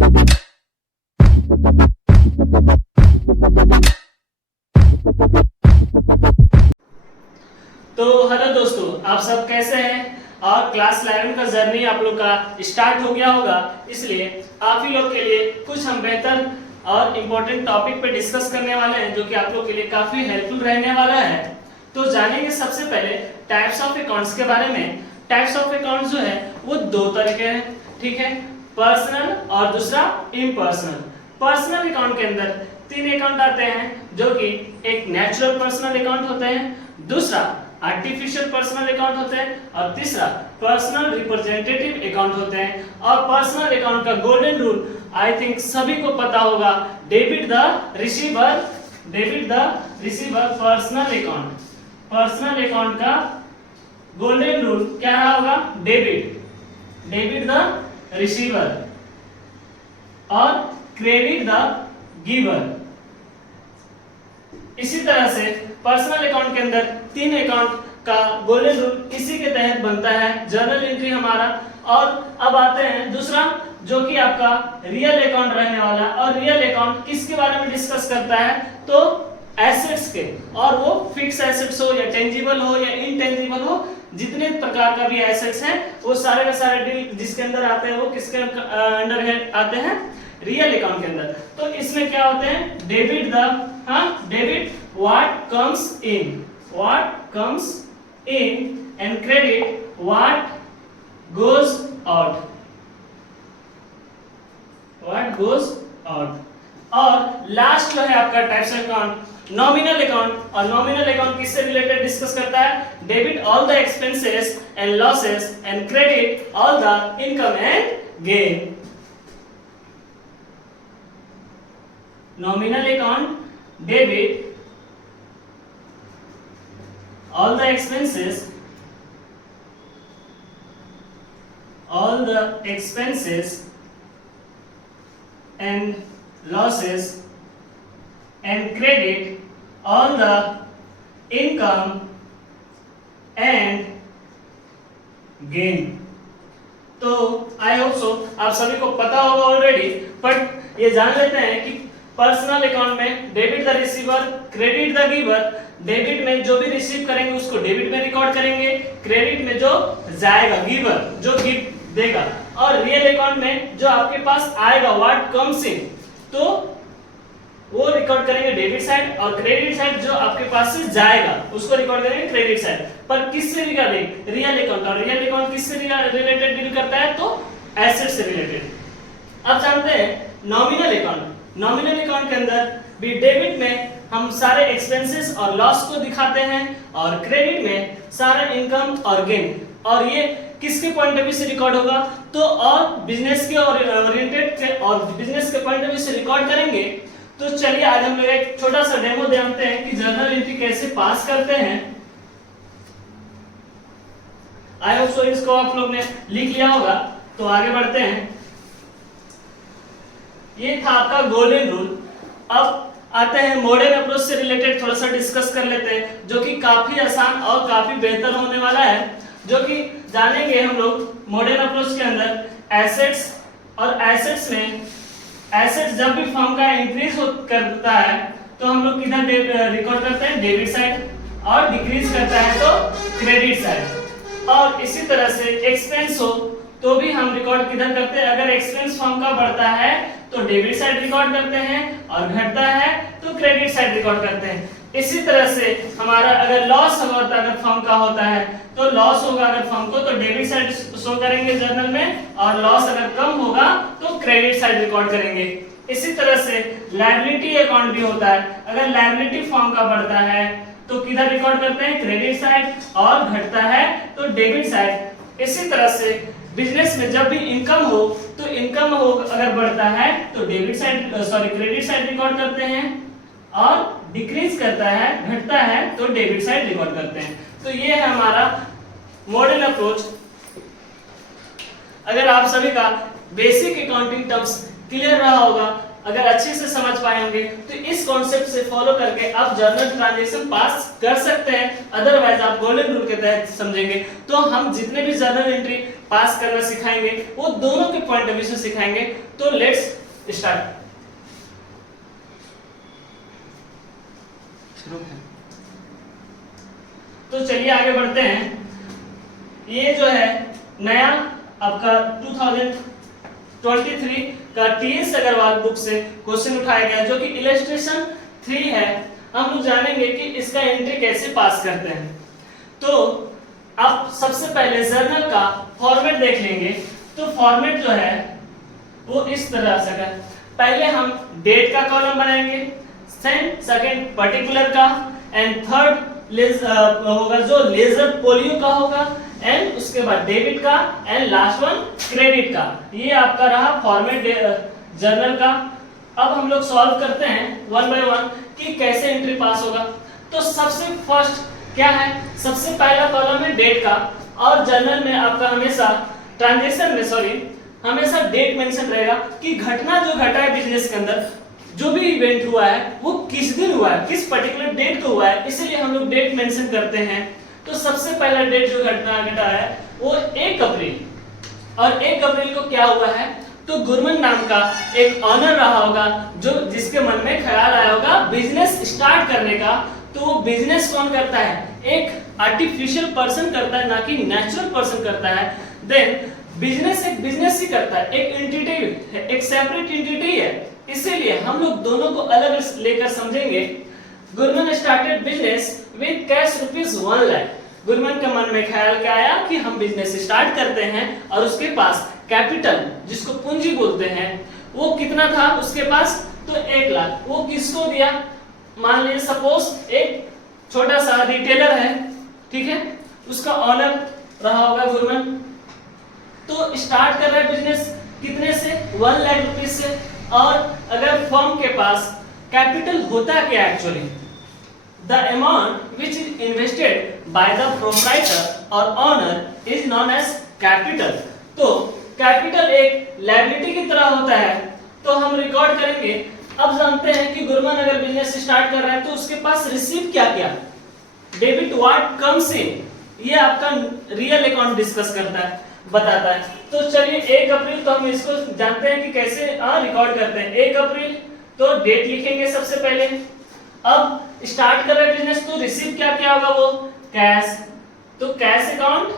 तो हेलो दोस्तों, आप सब कैसे हैं? और क्लास 11 का जर्नी आप लोग का स्टार्ट हो गया होगा, इसलिए आप ही लोग के लिए कुछ हम बेहतर और इम्पोर्टेंट टॉपिक पे डिस्कस करने वाले हैं, जो कि आप लोग के लिए काफी हेल्पफुल रहने वाला है। तो जानेंगे सबसे पहले टाइप्स ऑफ अकाउंट्स के बारे में। टाइप्स ऑफ अकाउंट्स जो है वो दो तरह के हैं, ठीक है, पर्सनल और दूसरा इम्पर्सनल। पर्सनल अकाउंट के अंदर तीन अकाउंट आते हैं, जो कि एक नेचुरल पर्सनल अकाउंट होते हैं, दूसरा आर्टिफिशियल पर्सनल अकाउंट होते हैं और तीसरा पर्सनल रिप्रेजेंटेटिव अकाउंट होते हैं। और पर्सनल अकाउंट का गोल्डन रूल आई थिंक सभी को पता होगा, debit the receiver, debit the receiver personal account. Personal account का गोल्डन रूल क्या रहा होगा? डेबिट, डेबिट द रिसीवर और क्रेडिट द गिवर। इसी तरह से पर्सनल अकाउंट के अंदर तीन अकाउंट का गोल्डन रूल इसी के तहत बनता है, जर्नल एंट्री हमारा। और अब आते हैं दूसरा, जो कि आपका रियल अकाउंट रहने वाला। और रियल अकाउंट किसके बारे में डिस्कस करता है? तो एसेट्स के, और वो फिक्स एसेट्स हो या टेंजिबल हो या इनटेंजिबल हो, जितने प्रकार का भी एसेट्स हैं वो सारे के सारे डील जिसके अंदर आते हैं वो किसके अंडर आते हैं? रियल अकाउंट के अंदर। तो इसमें क्या होते हैं? Debit the, debit what comes in, what comes in and credit what goes out, what goes out। और लास्ट जो है आपका टाइप्स अकाउंट नॉमिनल अकाउंट। और नॉमिनल अकाउंट किससे रिलेटेड डिस्कस करता है? Debit all the expenses and losses and credit all the income and gain. Nominal account debit all the expenses and losses and credit all the income and gain। तो I hope so आप सभी को पता होगा already, but ये जान लेते हैं कि पर्सनल अकाउंट में debit the receiver, credit the giver. Debit में जो भी रिसीव करेंगे उसको डेबिट में रिकॉर्ड करेंगे, क्रेडिट में जो जाएगा गिवर, जो गिफ्ट देगा, और रियल अकाउंट में जो आपके पास आएगा व्हाट कम्स इन, तो वो रिकॉर्ड करेंगे डेबिट साइड, और क्रेडिट साइड जो आपके पास से जाएगा उसको रिकॉर्ड करेंगे क्रेडिट साइड। पर किससे रिगार्डिंग? Real account. और रियल अकाउंट किससे रिलेटेड डील करता है? तो एसेट से रिलेटेड। अब जानते हैं नॉमिनल अकाउंट। नॉमिनल अकाउंट के अंदर भी डेबिट में हम सारे एक्सपेंसेस और लॉस को दिखाते हैं, और क्रेडिट में सारा इनकम और गेन। और ये किसके पॉइंट ऑफ व्यू से रिकॉर्ड होगा? तो और बिजनेस के ओरिएंटेड और बिजनेस के पॉइंट ऑफ व्यू से रिकॉर्ड करेंगे। तो चलिए आज हम लोग एक छोटा सा डेमो जानते हैं कि जर्नल एंट्री कैसे पास करते हैं। आई होप सो इसको आप लोग ने लिख लिया होगा, तो आगे बढ़ते हैं। ये था आपका गोल्डन रूल। अब आते हैं मॉडर्न अप्रोच से रिलेटेड थोड़ा सा डिस्कस कर लेते हैं, जो कि काफी आसान और काफी बेहतर होने वाला है। जो कि जानेंगे हम लोग मॉडर्न अप्रोच के अंदर एसेट्स, और एसेट्स में एसेट्स जब भी फर्म का इंक्रीज करता है तो हम लोग किधर रिकॉर्ड करते हैं? डेबिट साइड, और डिक्रीज करता है तो क्रेडिट साइड। और इसी तरह से एक्सपेंस हो तो भी हम रिकॉर्ड किधर करते हैं? अगर एक्सपेंस फर्म का बढ़ता है तो डेबिट साइड रिकॉर्ड करते हैं, और घटता है तो क्रेडिट साइड रिकॉर्ड करते हैं। इसी तरह से हमारा अगर लॉस होता है, अगर फर्म का होता है तो लॉस होगा अगर फर्म को, तो डेबिट साइड शो करेंगे जर्नल में, और लॉस अगर कम होगा तो क्रेडिट साइड रिकॉर्ड करेंगे। इसी तरह से लायबिलिटी अकाउंट भी होता है। अगर लायबिलिटी फर्म का बढ़ता है तो किधर रिकॉर्ड करते हैं? क्रेडिट साइड, और घटता है तो डेबिट साइड। इसी तरह से बिजनेस में जब भी इनकम हो तो इनकम हो अगर बढ़ता है तो debit side credit side record करते हैं, और डिक्रीज करता है, घटता है तो डेबिट साइड रिकॉर्ड करते हैं। तो ये है हमारा मॉडर्न अप्रोच। अगर आप सभी का बेसिक अकाउंटिंग टर्म्स क्लियर रहा होगा अगर अच्छे से समझ पाए होंगे तो इस कॉन्सेप्ट से फॉलो करके आप जर्नल ट्रांजैक्शन पास कर सकते हैं। अदरवाइज आप गोल्डन रूल के तहत समझेंगे तो हम जितने भी जर्नल एंट्री पास करना सिखाएंगे वो दोनों के पॉइंट ऑफ व्यू से सिखाएंगे। तो लेट्स स्टार्ट। तो चलिए आगे बढ़ते हैं। ये जो है नया आपका 2023 का टीएस अग्रवाल बुक से क्वेश्चन उठाया गया जो कि इलस्ट्रेशन 3 है। हम लोग जानेंगे कि इसका एंट्री कैसे पास करते हैं। तो आप सबसे पहले जर्नल का फॉर्मेट देख लेंगे। तो फॉर्मेट जो है वो इस तरह से है। पहले हम डेट का कॉलम बनाएंगे, सेकंड पर्टिकुलर का, एंड थर्ड होगा जो लेजर पोलियो का होगा, एंड उसके बाद डेबिट का, एंड लास्ट वन क्रेडिट का। ये आपका रहा फॉर्मेट जर्नल का। अब हम लोग सॉल्व करते हैं वन बाय वन कि कैसे एंट्री पास होगा। तो सबसे फर्स्ट क्या है, सबसे पहला कॉलम है डेट का, और जर्नल में आपका हमेशा ट्रांजैक्शन में हमेशा डेट मेंशन रहेगा कि घटना जो घटा है बिजनेस के अंदर, जो भी इवेंट हुआ है वो किस दिन हुआ है, किस पर्टिकुलर डेट को हुआ है, इसलिए हम लोग डेट मेंशन करते हैं। तो सबसे पहला डेट जो घटना घटा है वो 1 अप्रैल, और 1 अप्रैल को क्या हुआ है, तो गुरमन नाम का एक ऑनर रहा होगा जो जिसके मन में ख्याल आया होगा बिजनेस स्टार्ट करने का। तो वो बिजनेस कौन करता है, एक आर्टिफिशियल पर्सन करता है, ना कि नेचुरल पर्सन करता है। देन बिजनेस एक बिजनेस ही करता है, एक एंटिटी है, एक सेपरेट एंटिटी है, इसीलिए हम लोग दोनों को अलग लेकर समझेंगे। Gurman started business with cash ₹1 lakh. Gurman के मन में ख्याल क्या आया कि हम बिजनेस स्टार्ट करते हैं, और उसके पास कैपिटल जिसको पूंजी बोलते हैं वो कितना था उसके पास, तो 1 लाख। वो किसको दिया, मान लीजिए सपोज एक छोटा सा रिटेलर है, ठीक है, उसका ऑनर रहा होगा गुरमन। तो स्टार्ट कर रहा है बिजनेस कितने से, 1 लाख रुपीस से। और अगर फर्म के पास कैपिटल होता क्या actually, the amount which is invested by the proprietor और owner is known as capital. तो कैपिटल एक लायबिलिटी की तरह होता है, तो हम रिकॉर्ड करेंगे। अब जानते हैं कि गुरमन अगर बिजनेस स्टार्ट कर रहा है तो उसके पास रिसीव क्या क्या, डेबिट व्हाट कम्स इन, ये आपका रियल अकाउंट डिस्कस करता है, बताता है। तो चलिए 1 अप्रैल, तो हम इसको जानते हैं कि कैसे रिकॉर्ड करते हैं। 1 अप्रैल तो डेट लिखेंगे सबसे पहले। अब स्टार्ट कर रहे बिजनेस तो रिसीव क्या क्या होगा, वो कैश, तो कैश अकाउंट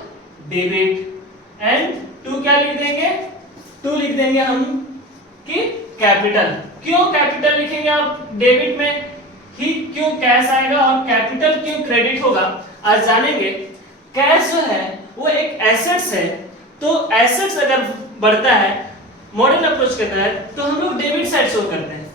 डेबिट, एंड 2 क्या लिख देंगे, 2 लिख देंगे हम कि कैपिटल। क्यों कैपिटल लिखेंगे आप, डेबिट में ही क्यों कैश आएगा और कैपिटल क्यों क्रेडिट होगा, आज जानेंगे। कैश जो है वो एक एसेट्स है, तो एसेट्स अगर बढ़ता है मॉडर्न अप्रोच के तहत तो हम लोग डेबिट साइड शो करते हैं।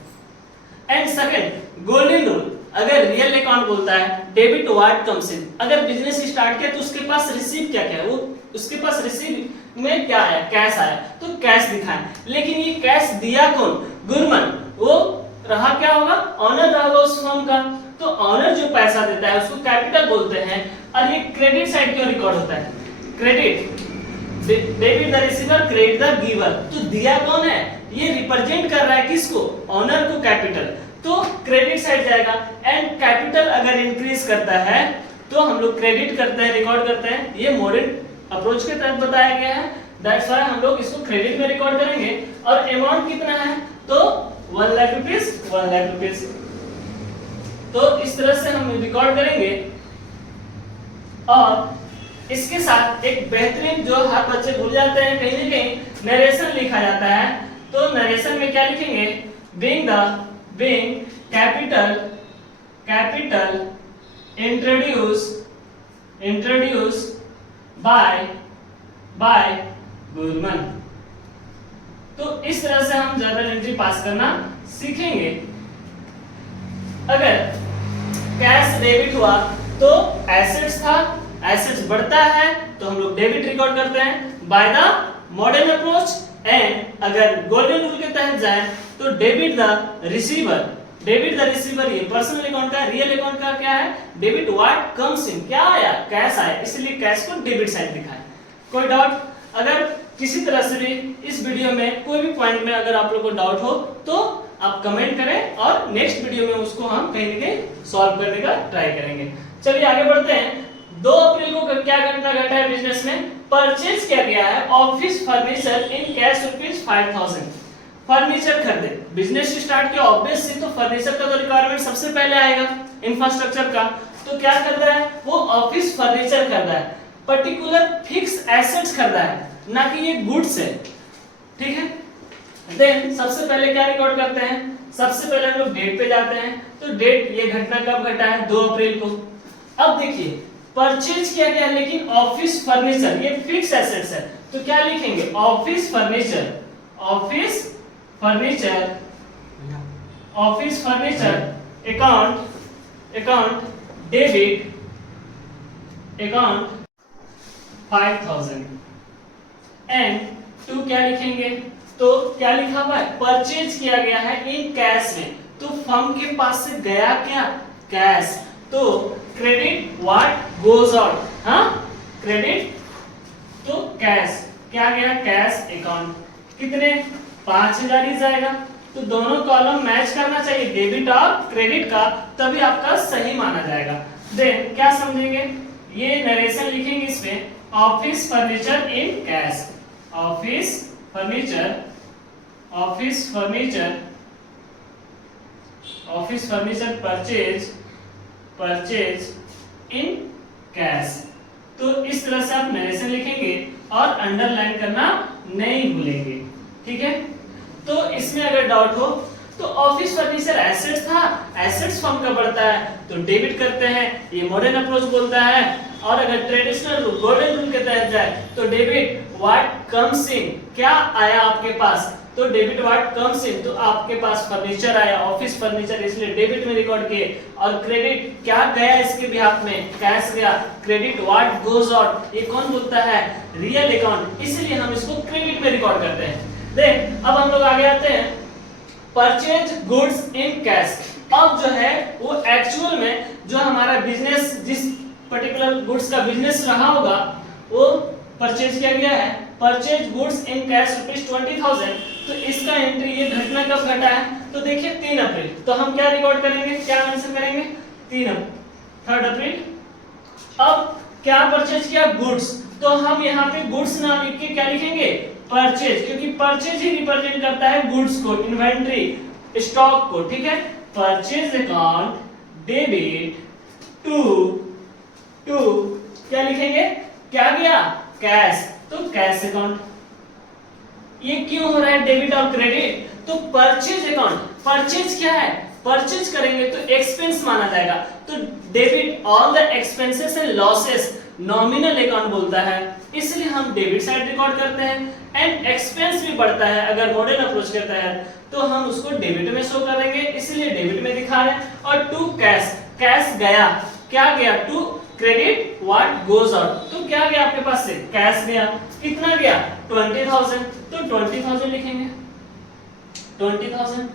एंड सेकंड गोल्डन रूल, अगर रियल अकाउंट बोलता है डेबिट व्हाट कम्स इन, अगर बिजनेस स्टार्ट किया तो उसके पास रिसीव क्या क्या है, वो उसके पास रिसीव में क्या आया, कैश आया, तो कैश दिखाएं। लेकिन ये कैश दिया कौन, गुरमन, वो रहा क्या होगा, ऑनर रहा होगा उस फर्म का। तो ऑनर जो पैसा देता है उसको कैपिटल बोलते हैं। और ये क्रेडिट साइड क्यों रिकॉर्ड होता है, credit, debit the receiver, credit the giver. तो दिया कौन है, ये रिप्रेजेंट कर रहा है किसको, ऑनर को, कैपिटल, तो क्रेडिट साइड जाएगा। एंड कैपिटल अगर इंक्रीज करता है तो हम लोग क्रेडिट करते हैं, रिकॉर्ड करते हैं। ये मॉडर्न अप्रोच के तहत बताया गया है, दैट्स व्हाई हम लोग इसको क्रेडिट में रिकॉर्ड करेंगे। और अमाउंट कितना है, तो 1 लाख रुपीस, 1 लाख रुपीस। तो इस तरह से हम रिकॉर्ड करेंगे। और इसके साथ एक बेहतरीन जो हर बच्चे भूल जाते हैं कहीं ना कहीं, नरेशन लिखा जाता है। तो नरेशन में क्या लिखेंगे, being capital introduced by Gurman. तो इस तरह से हम जर्नल एंट्री पास करना सीखेंगे। अगर कैश डेबिट हुआ तो एसेट्स था, एसेट्स बढ़ता है तो हम लोग डेबिट रिकॉर्ड करते हैं by the modern approach. And अगर गोल्डन रूल के तहत जाए तो डेबिट द रिसीवर, ये पर्सनल अकाउंट का, रियल अकाउंट का क्या है, डेबिट व्हाट कम्स इन, क्या आया, कैश आया, इसलिए कैश को डेबिट साइड दिखाएं। कोई डाउट, अगर किसी तरह से भी इस वीडियो में कोई भी पॉइंट में अगर आप लोग को डाउट हो तो आप कमेंट करें और नेक्स्ट वीडियो में उसको हम कहीं ना कहीं सॉल्व करने का ट्राई करेंगे। चलिए आगे बढ़ते हैं। 2 अप्रैल को क्या घटना घटा है बिजनेस में? परचेज किया गया है office furniture in cash ₹5000। Furniture खरीदे, बिजनेस स्टार्ट किया, ऑब्वियसली तो फर्नीचर का तो रिक्वायरमेंट सबसे पहले आएगा इंफ्रास्ट्रक्चर का। तो क्या खरीदा है? वो ऑफिस फर्नीचर खरीदा है, पर्टिकुलर फिक्स एसेट्स खरीदा है, ना कि ये गुड्स है। ठीक है, देन सबसे पहले क्या रिकॉर्ड करते हैं? सबसे पहले हम लोग डेट पे जाते हैं। तो डेट, ये घटना कब घटा है? 2 अप्रैल को। अब देखिए परचेज किया गया है लेकिन ऑफिस फर्नीचर ये फिक्स एसेट्स है, तो क्या लिखेंगे? Office furniture, office furniture, office furniture account debit account 5000 and to क्या लिखेंगे? तो क्या लिखा हुआ है? परचेज किया गया है इन कैश में, तो फर्म के पास से गया क्या? कैश। तो क्रेडिट व्हाट गोज आउट, हाँ क्रेडिट, तो कैश क्या गया? Cash account. कितने? 5000 ही जाएगा। तो दोनों कॉलम मैच करना चाहिए, डेबिट और क्रेडिट का, तभी आपका सही माना जाएगा। देन क्या समझेंगे? ये नरेशन लिखेंगे इसमें, office furniture in cash, office furniture, office furniture, office furniture purchase in cash. तो इस तरह से आप नरेशन लिखेंगे और अंडरलाइन करना नहीं भूलेंगे। ठीक है, तो इसमें अगर डाउट हो तो ऑफिस फर्नीचर एसेट्स था, एसेट्स फर्म का बढ़ता है तो डेबिट करते हैं, ये मॉडर्न अप्रोच बोलता है। और अगर ट्रेडिशनल रूल, गोल्डन रूल के तहत जाए तो डेबिट व्हाट कम्स इन, क्या आया आपके पास? तो डेबिट व्हाट कम्स इन, तो आपके पास फर्नीचर आया, ऑफिस फर्नीचर, इसलिए डेबिट में रिकॉर्ड किए। और क्रेडिट क्या गया इसके बिहाफ में? कैश गया। क्रेडिट व्हाट गोज आउट, ये कौन बोलता है? रियल अकाउंट, इसलिए हम इसको क्रेडिट में रिकॉर्ड करते हैं। देन अब हम लोग आगे आते हैं, परचेज गुड्स इन कैश। अब जो है वो एक्चुअल में जो हमारा बिजनेस, जिस पर्टिकुलर गुड्स का बिजनेस रहा होगा वो परचेज किया गया है, परचेज गुड्स इन कैश ₹20,000। तो इसका एंट्री, ये घटना कब घटा है? तो देखिए 3 अप्रैल। तो हम क्या रिकॉर्ड करेंगे, क्या आंसर करेंगे? 3 अप्रैल। अब क्या परचेज किया? गुड्स। तो हम यहाँ पे गुड्स ना लिख के क्या लिखेंगे? परचेज, क्योंकि परचेज ही रिप्रेजेंट करता है गुड्स को, इन्वेंट्री, स्टॉक को। ठीक है, परचेज अकाउंट डेबिट टू क्या लिखेंगे? क्या गया? कैश, तो कैश अकाउंट। ये क्यों हो रहा है डेबिट और क्रेडिट? तो परचेज अकाउंट, परचेज क्या है? परचेज करेंगे तो एक्सपेंस माना जाएगा, तो debit all the expenses and losses, nominal account बोलता है, इसलिए हम डेबिट साइड रिकॉर्ड करते हैं। एंड एक्सपेंस भी बढ़ता है अगर मॉडर्न अप्रोच करता है तो हम उसको डेबिट में शो करेंगे, इसलिए डेबिट में दिखा रहे हैं। और टू कैश, कैश गया, क्या गया? To credit what goes out, तो क्या गया आपके पास से? कैश गया। कितना गया? 20,000, तो 20,000 लिखेंगे, 20,000।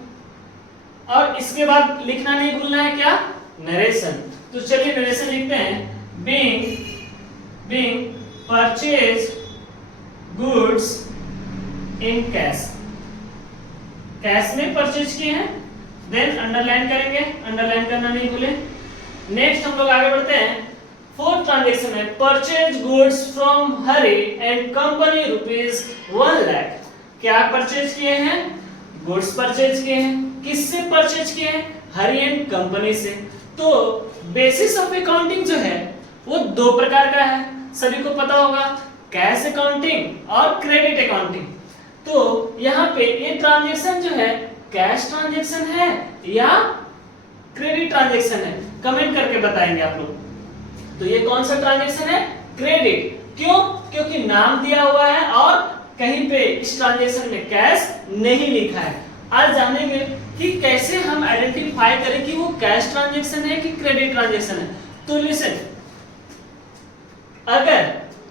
और इसके बाद लिखना नहीं भूलना है क्या? नरेशन। तो चलिए नरेशन लिखते हैं, being purchase goods in cash, cash में परचेज किए हैं। देन अंडरलाइन करेंगे, अंडरलाइन करना नहीं भूले। नेक्स्ट हम लोग आगे बढ़ते हैं, 4th ट्रांजैक्शन है, purchase goods from Hari and company ₹1 lakh. क्या परचेज किए हैं? गुड्स परचेज किए हैं। किससे परचेज किए हैं? हरी एंड कंपनी से। तो बेसिस ऑफ अकाउंटिंग जो है वो 2 प्रकार का है, सभी को पता होगा, कैश अकाउंटिंग और क्रेडिट अकाउंटिंग। तो यहाँ पे ये ट्रांजैक्शन जो है कैश ट्रांजैक्शन है या क्रेडिट ट्रांजैक्शन है, कमेंट करके बताएंगे आप लोग। तो ये कौन सा ट्रांजैक्शन है? क्रेडिट। क्यों? क्योंकि नाम दिया हुआ है और कहीं पे इस ट्रांजैक्शन में कैश नहीं लिखा है। आज जानेंगे कि कैसे हम आइडेंटिफाई करें कि वो कैश ट्रांजैक्शन है कि क्रेडिट ट्रांजैक्शन है। तो लिसन, अगर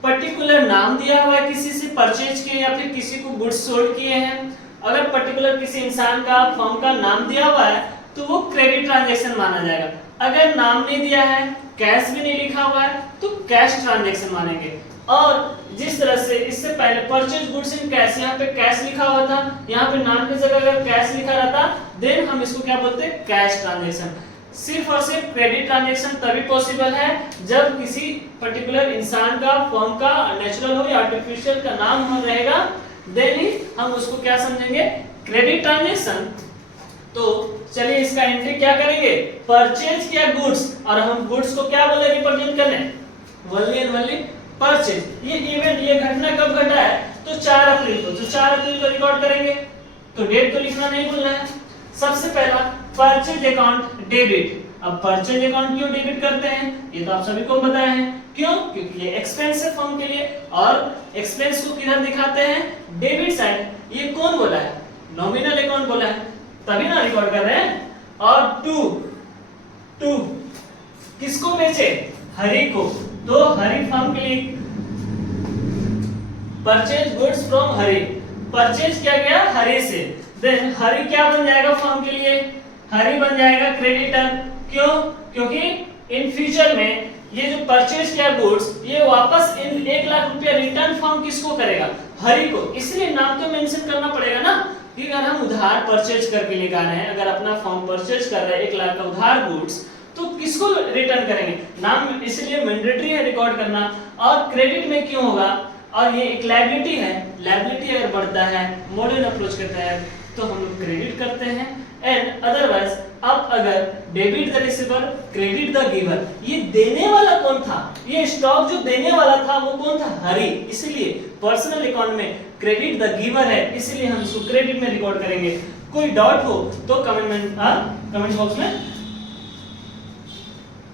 पर्टिकुलर नाम दिया हुआ है, किसी से परचेज किए या फिर किसी को गुड्स सोल्ड किए हैं, अगर पर्टिकुलर किसी इंसान का, फर्म का नाम दिया हुआ है तो वो क्रेडिट ट्रांजैक्शन माना जाएगा। अगर नाम नहीं दिया है, कैश भी नहीं लिखा हुआ है, तो कैश ट्रांजैक्शन मानेंगे। और जिस तरह से इससे पहले परचेज गुड्स इन कैश, यहाँ पे कैश लिखा हुआ था, यहाँ पे नाम की जगह अगर कैश लिखा रहता देन हम इसको क्या बोलते हैं, कैश ट्रांजैक्शन। सिर्फ और सिर्फ क्रेडिट ट्रांजैक्शन तभी पॉसिबल है जब किसी पर्टिकुलर इंसान का, फर्म का, नेचुरल हो या आर्टिफिशियल का नाम हो रहेगा, देन ही हम उसको क्या समझेंगे, क्रेडिट ट्रांजैक्शन। तो चलिए इसका एंट्री क्या करेंगे, परचेज किया गुड्स, और हम गुड्स को क्या बोले रिप्रेजेंट करने, ओनली एंड ओनली परचेज। ये इवेंट, ये घटना कब घटा है, तो 4 अप्रैल को, तो 4 अप्रैल को रिकॉर्ड करेंगे, तो डेट तो लिखना नहीं भूलना है। सबसे पहला परचेज अकाउंट डेबिट। अब परचेज अकाउंट क्यों डेबिट करते हैं, ये तो आप सभी को पता है, क्यों, क्योंकि ये एक्सपेंस है फर्म के लिए, और एक्सपेंस को किधर दिखाते हैं, डेबिट साइड। ये कौन बोला है, नॉमिनल अकाउंट बोला है, तभी ना रिकॉर्ड कर रहे हैं। और टू किसको बेचे, हरि को, तो हरि फर्म के लिए purchase goods from Hari, purchase किया गया हरि से, देन हरि क्या बन जाएगा फर्म के लिए, हरि बन जाएगा क्रेडिटर। क्यों, क्योंकि इन फ्यूचर में ये जो परचेज किया गुड्स, ये वापस इन 1 लाख रुपया रिटर्न फर्म किसको करेगा, हरि को। इसलिए नाम तो मेंशन करना पड़ेगा ना, कि अगर हम उधार परचेज करके लेकर आ रहे हैं, अगर अपना फर्म परचेज कर रहे हैं 1 लाख का उधार गुड्स, तो किसको रिटर्न करेंगे, नाम इसलिए मैंडेटरी है रिकॉर्ड करना। और क्रेडिट में क्यों होगा, और ये एक लायबिलिटी है, लायबिलिटी अगर बढ़ता है, मॉडर्न अप्रोच करता है, तो हम लोग क्रेडिट करते हैं। एंड अदरवाइज अब अगर debit the receiver, credit the giver, ये देने वाला कौन था, ये स्टॉक जो देने वाला था वो कौन था, हरि। इसलिए पर्सनल अकाउंट में क्रेडिट द गिवर है, इसलिए हम इसको क्रेडिट में रिकॉर्ड करेंगे। कोई डाउट हो तो कमेंट बॉक्स में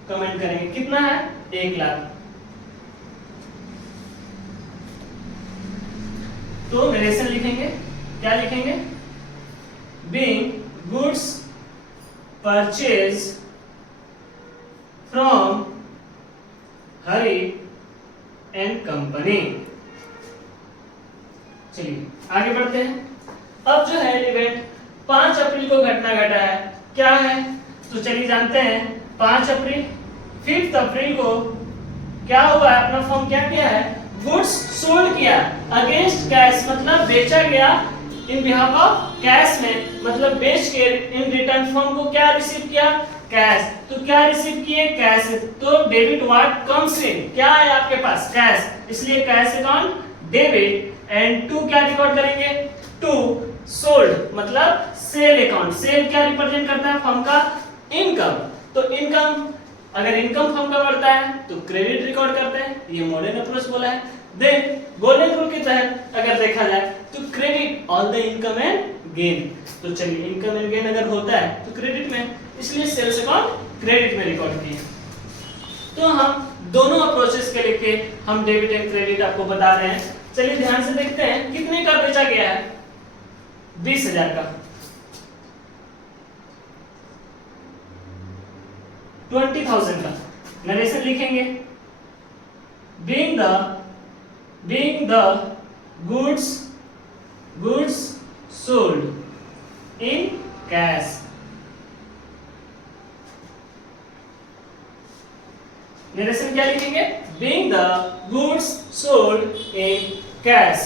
कमेंट करेंगे। कितना है, 1 लाख। तो नरेशन लिखेंगे, क्या लिखेंगे, being goods purchase from Hari and company. चलिए आगे बढ़ते हैं। अब जो है इवेंट 5 अप्रैल को घटना घटा है, क्या है, तो चलिए जानते हैं। 5 अप्रैल, 5 अप्रैल को क्या हुआ है, अपना फर्म क्या किया है, गुड्स सोल्ड किया अगेंस्ट कैश, मतलब बेचा गया इन बिहाफ ऑफ कैश में, मतलब बेच के इन रिटर्न फर्म को क्या रिसीव किया, कैश। तो क्या रिसीव किए, कैश। तो डेबिट व्हाट कम्स इन, क्या है आपके पास, कैश, इसलिए cash account debit. And to क्या रिकॉर्ड करेंगे, टू सोल्ड, मतलब सेल अकाउंट। सेल क्या रिप्रेजेंट करता है, फर्म का इनकम, तो इनकम, अगर इनकम फर्म का बढ़ता है तो क्रेडिट रिकॉर्ड करते हैं, ये मॉडर्न अप्रोच बोला है। देन गोल्डन रूल के तहत अगर देखा जाए तो credit all the income and gain. तो चलिए इनकम एंड गेन अगर होता है तो क्रेडिट में, इसलिए सेल्स अकाउंट क्रेडिट में रिकॉर्ड किए। तो हम दोनों अप्रोचेस के लेके हम डेबिट एंड क्रेडिट आपको बता रहे हैं। चलिए ध्यान से देखते हैं कितने का बेचा गया है, 20,000 का, 20,000 का। नरेशन लिखेंगे, being the goods sold in cash। Narration क्या लिखेंगे, being the goods sold in cash।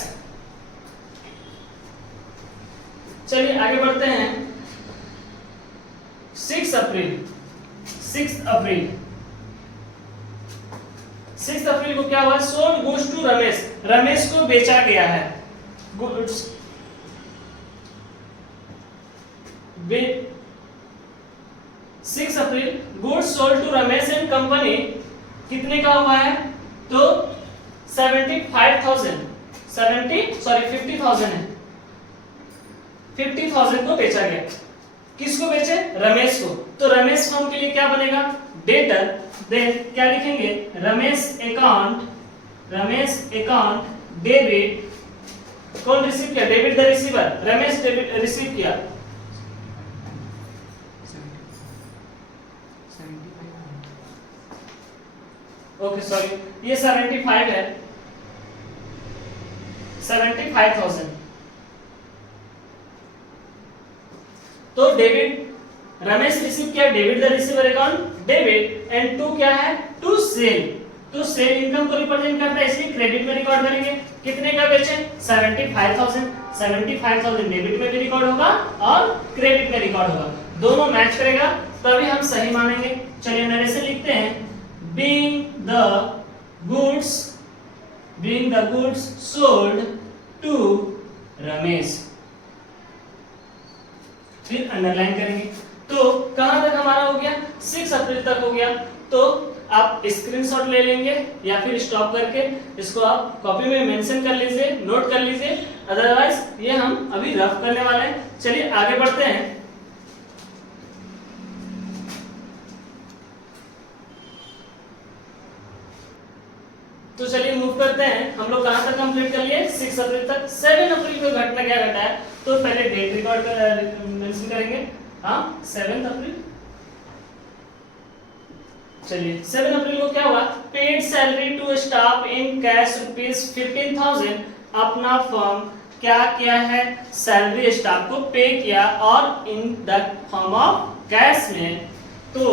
चलिए आगे बढ़ते हैं। 6 अप्रैल, 6 अप्रैल को क्या हुआ, sold goods to Ramesh, Ramesh को बेचा गया है goods. 6 April goods sold to Ramesh and company, कितने का हुआ है, तो 50,000 है, 50,000 को बेचा गया। किसको बेचे, रमेश को। तो रमेश फर्म के लिए क्या बनेगा, डेटर। देन क्या लिखेंगे, रमेश अकाउंट डेबिट, कौन रिसीव किया, debit the receiver, Ramesh debit receive किया। ओके सॉरी, ये 75 है, 75,000। तो डेबिट रमेश रिसीव किया, debit the receiver account debit. And to क्या है, टू सेल, तो सेल इनकम को रिप्रेजेंट करता है, इसलिए क्रेडिट में रिकॉर्ड करेंगे। कितने का बेचे? 75,000। 75,000 डेबिट में भी रिकॉर्ड होगा और क्रेडिट में रिकॉर्ड होगा, दोनों मैच करेगा तभी हम सही मानेंगे। चलिए नरेशन लिखते हैं, being the goods sold to Ramesh, फिर अंडरलाइन करेंगे। तो कहां तक हमारा हो गया? 6 अप्रैल तक हो गया। तो आप स्क्रीनशॉट ले लेंगे या फिर स्टॉप करके इसको आप कॉपी में मेंशन कर लीजिए, नोट कर लीजिए, अदरवाइज ये हम अभी रफ करने वाले हैं। चलिए आगे बढ़ते हैं। तो चलिए मूव करते हैं, हम लोग कहां तक कंप्लीट कर लिए? 6 अप्रैल तक। 7 अप्रैल को घटना क्या घटा है, तो पहले डेट रिकॉर्ड मेंशन करेंगे। हाँ 7 अप्रैल। चलिए 7 अप्रैल को क्या हुआ? Paid salary to staff in cash ₹15,000। अपना फर्म क्या किया है? सैलरी स्टाफ को पे किया और in the form of cash में। तो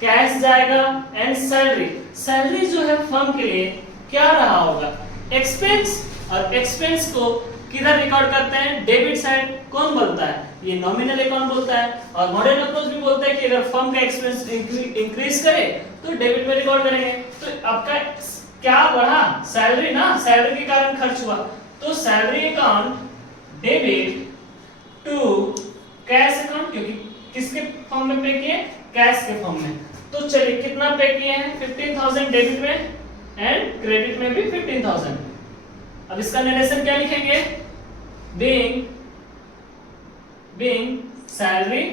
कैश जाएगा एंड सैलरी, सैलरी जो है फर्म के लिए क्या रहा होगा? एक्सपेंस, और एक्सपेंस को किधर रिकॉर्ड करते हैं? Debit side. कौन बोलता है? ये नॉमिनल अकाउंट बोलता है, और मॉडर्न अप्रोच भी बोलता है कि अगर फर्म का एक्सपेंस इंक्रीज करे तो डेबिट में रिकॉर्ड करेंगे। तो आपका क्या बढ़ा? सैलरी ना, सैलरी के कारण खर्च हुआ, तो salary account debit to cash account, क्योंकि किसके फॉर्म में पे किए? कैश के फॉर्म में। तो चलिए कितना पे किए हैं? 15,000 डेबिट में एंड क्रेडिट में भी 15,000। अब इसका नरेशन क्या लिखेंगे? being salary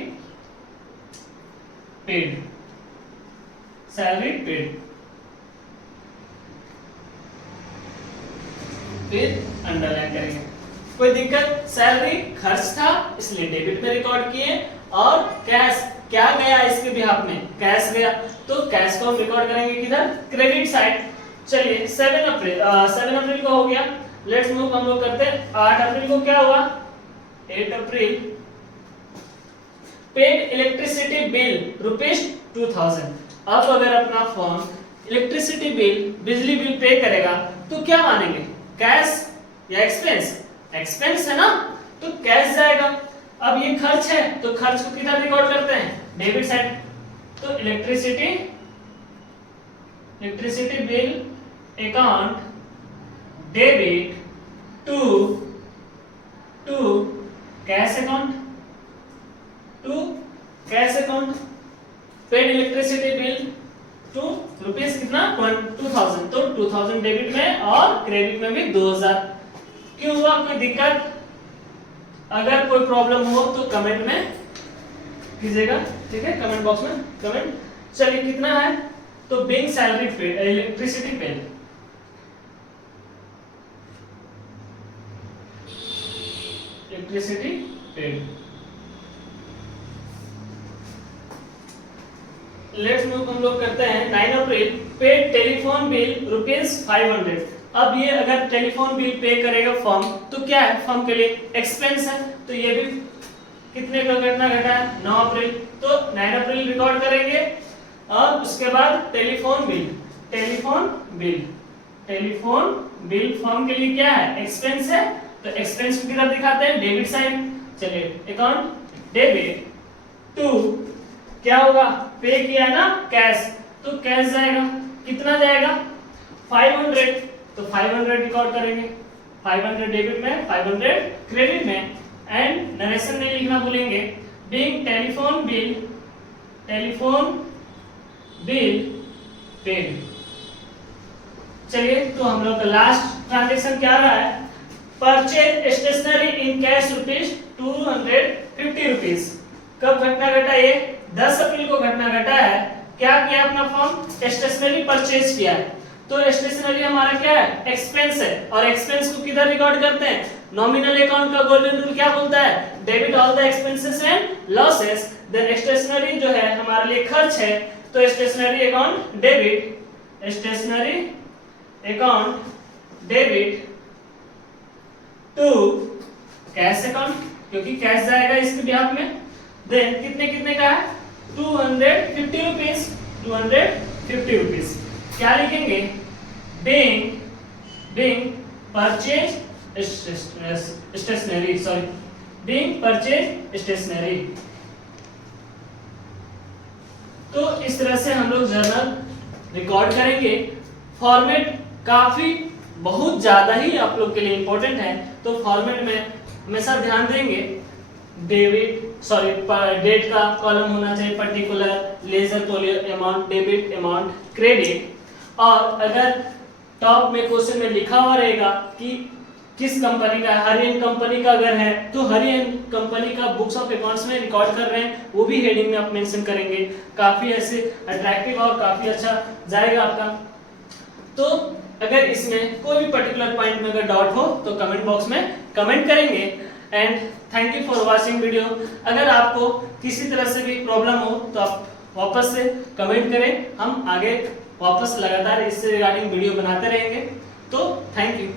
paid, फिर अंडरलाइन करेंगे। कोई दिक्कत? सैलरी खर्च था इसलिए डेबिट में रिकॉर्ड किए, और कैश क्या गया इसके बिहाफ में? कैश गया, तो कैश को हम रिकॉर्ड करेंगे किधर? Credit side. चलिए 7 अप्रैल को हो गया। लेट्स मूव, हम लोग करते हैं 8 अप्रैल को क्या हुआ? 8 अप्रैल पेड इलेक्ट्रिसिटी बिल ₹2,000। अब अगर अपना फर्म इलेक्ट्रिसिटी बिल, बिजली बिल पे करेगा तो क्या मानेंगे? कैश या एक्सपेंस? एक्सपेंस है ना, तो कैश जाएगा। अब ये खर्च है तो खर्च को किधर रिकॉर्ड करते हैं? Debit side. तो electricity bill account debit to cash account, paid electricity bill to rupees कितना? 2,000। तो 2,000 डेबिट में और क्रेडिट में भी 2,000। क्यों हुआ? कोई दिक्कत? अगर कोई प्रॉब्लम हो तो कमेंट में कीजिएगा, ठीक है? कमेंट बॉक्स में कमेंट। चलिए कितना है? तो being salary paid, electricity paid, let's move, हम लोग करते हैं 9 अप्रैल पेड टेलीफोन बिल ₹500। अब ये अगर टेलीफोन बिल पे करेगा फर्म तो क्या है? फर्म के लिए एक्सपेंस है, तो ये भी कितने का घटना घटा है? 9 अप्रैल। तो 9 अप्रैल रिकॉर्ड करेंगे। और उसके बाद टेलीफोन बिल फर्म के लिए क्या है? एक्सपेंस है, तो एक्सपेंस को किधर दिखाते हैं? Debit side. चलिए अकाउंट डेबिट टू क्या होगा? पे किया ना कैश, तो कैश जाएगा। कितना जाएगा? 500। तो 500 रिकॉर्ड करेंगे, 500 डेबिट में, 500 क्रेडिट में। एंड नरेशन नहीं लिखना भूलेंगे, बीइंग टेलीफोन बिल पेड। चलिए तो हम लोग का लास्ट ट्रांजेक्शन क्या रहा है? Purchase stationery in cash ₹250। कब घटना घटा? ये 10 अप्रैल को घटना घटा है। क्या किया अपना फर्म? स्टेशनरी परचेज किया है। तो स्टेशनरी हमारा क्या है? एक्सपेंस है, और एक्सपेंस को किधर रिकॉर्ड करते हैं? नॉमिनल अकाउंट का गोल्डन रूल क्या बोलता है? Debit all the expenses and losses. Then stationery जो है हमारे लिए खर्च है, तो stationery account debit to cash account, क्योंकि कैश जाएगा इसके बिहाफ में। देन कितने का है? ₹250। क्या लिखेंगे? being purchase stationery, sorry, being purchase stationery। तो इस तरह से हम लोग जर्नल रिकॉर्ड करेंगे। फॉर्मेट काफी बहुत ज्यादा ही आप लोग के लिए इंपॉर्टेंट है, तो फॉर्मेट में हमेशा ध्यान देंगे। डेट का कॉलम होना चाहिए, particular, ledger amount, debit amount, credit. और अगर टॉप में क्वेश्चन में लिखा हुआ रहेगा कि किस कंपनी का, हरियन कंपनी का अगर है तो हरियन कंपनी का बुक्स ऑफ अकाउंट्स में रिकॉर्ड कर रहे हैं, वो भी हेडिंग में आप मेंशन करेंगे। काफी ऐसे अट्रैक्टिव और काफी अच्छा जाएगा आपका। तो अगर इसमें कोई भी पर्टिकुलर पॉइंट में अगर डाउट हो तो कमेंट बॉक्स में कमेंट करेंगे। And thank you for watching video. अगर आपको किसी तरह से भी प्रॉब्लम हो तो आप वापस से कमेंट करें, हम आगे वापस लगातार इससे रिगार्डिंग वीडियो बनाते रहेंगे। तो थैंक यू।